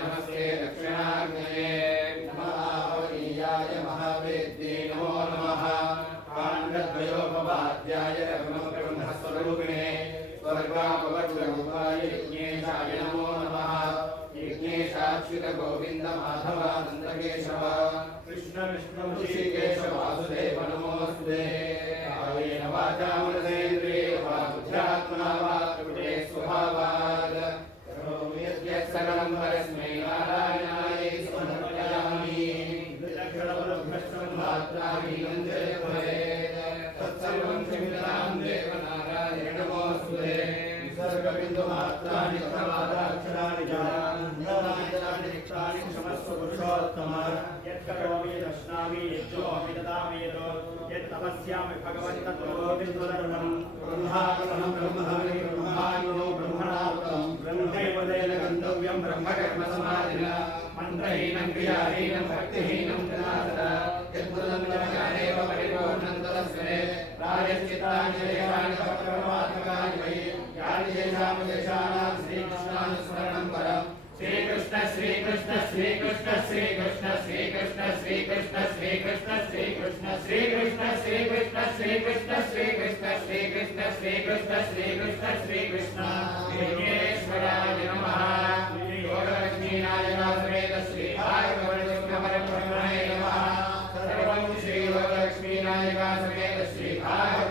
नमस्ते दक्षिणाग्नये नमः महावेद्ये नमो नमः काण्डद्वयोपवाद्याय ब्रह्मस्वरूपिणे स्वर्गापवर्गरूपाय यज्ञेशाय नमो नमः यज्ञेशाच्युत गोविन्द माधव नन्दकेशव कृष्ण विष्णु ऋषिकेश वासुदेव नमोऽस्तुते कायेन वाचा मनसेन्द्रिये वा बुद्ध्यात्मना वा त्रिपुटे स्वभावात् करोमि यद्यत् सकलं परस्मै नारायणाय समर्पयामि लक्षणपरभ्रष्टमात्राहीनं जय भवेत् तत्सर्वं क्षम्यतां देव नारायण नमोऽस्तुते विसर्गबिन्दुमात्राणि तथाक्षराणि जानानि रिक्तानि क्षमस्व पुरुषोत्तम यत्करोमि यदश्नामि यज्जोमि ददामि यत्तपस्यामि भगवन्तत्त्वबोधितधर्मं ब्रह्मार्पणं ब्रह्महविः ब्रह्मायुनो ब्रह्मणार्पणं ब्रह्मैवतेन गन्तव्यं ब्रह्मकर्मसमाधिना मन्त्रहीनं क्रियाहीनं भक्तिहीनं जनार्दन यद्बुधं जनकारेव परिपूर्णं तदस्मे प्रायश्चित्तानि देहानि तत्कर्मात्मकानि वै यानि देशानां श्रीकृष्णानुस्मरणं परम् श्रीकृष्ण श्रीकृष्ण श्रीकृष्ण श्रीकृष्ण श्रीकृष्ण श्रीकृष्ण श्रीकृष्ण श्रीकृष्ण श्रीकृष्ण श्रीकृष्ण श्रीकृष्ण श्रीकृष्ण श्रीकृष्ण श्रीकृष्ण श्रीकृष्ण श्रीकृष्ण विघ्नेश्वराय नमः योगलक्ष्मीनारायणासमेत श्रीभागवतपरब्रह्मणे नमः सर्वं श्रीयोगलक्ष्मीनारायणासमेत श्रीभागवत